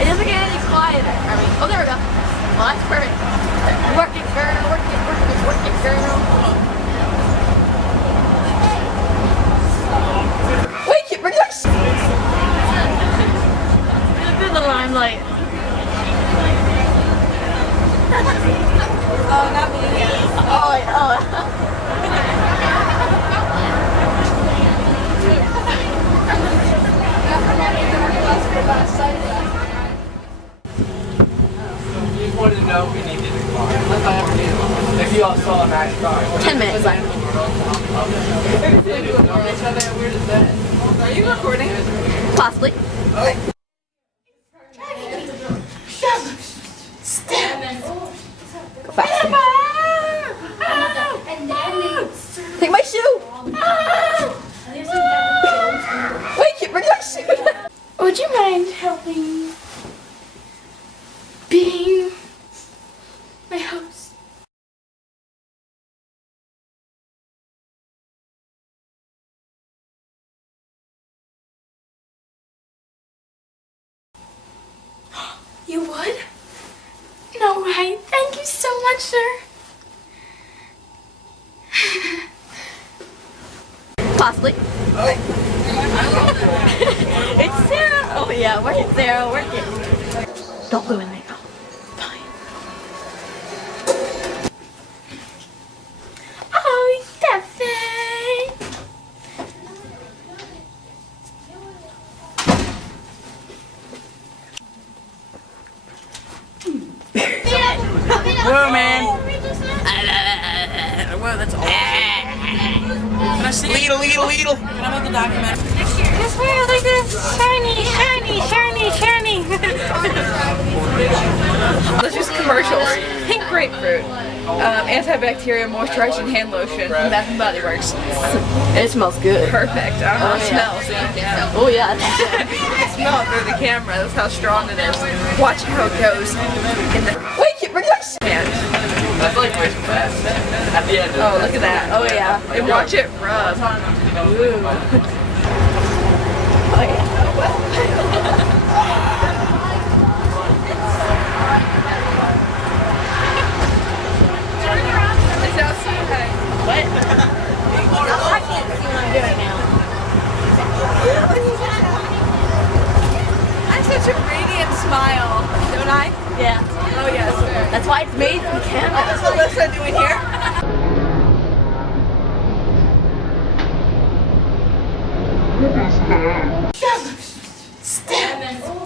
It doesn't get any quieter. I mean, oh, there we go. Well, that's perfect. Working, girl. Working, girl. Wait, keep bringing us. Through the limelight. Oh, not me. Oh, You just wanted to know if we needed a car. If you all saw a nice car. 10 minutes left. Are you recording? Possibly. Go faster. Take my shoe. Wait, keep bringing my shoe. Would you mind helping being my host? You would? No way. Thank you so much, sir. Possibly. It's Sarah. Oh yeah, work it, Sarah. Work it. Don't go in there. Fine. Oh, Stefan. Whoa, man. Well, that's all. Can I see Leadle. Can I make a document? Just wear like this shiny. Let's just commercials. Pink grapefruit, antibacterial moisturizing hand lotion from Bath and Body Works. It smells good. Perfect. I don't know how it Oh, smells. Oh yeah. Smell it through the camera. That's how strong it is. Watch how it goes in the Wait, keep bringing my shoe. hand. That's like way too fast. At the end. Oh, look at that. Oh yeah. And watch it rub. Ooh. Oh yeah. It's outside. What? I can't see what I'm doing now. I have such a radiant smile, don't I? Yeah. Oh yes. That's why it's made from camera. What's Alyssa doing here? Stefan.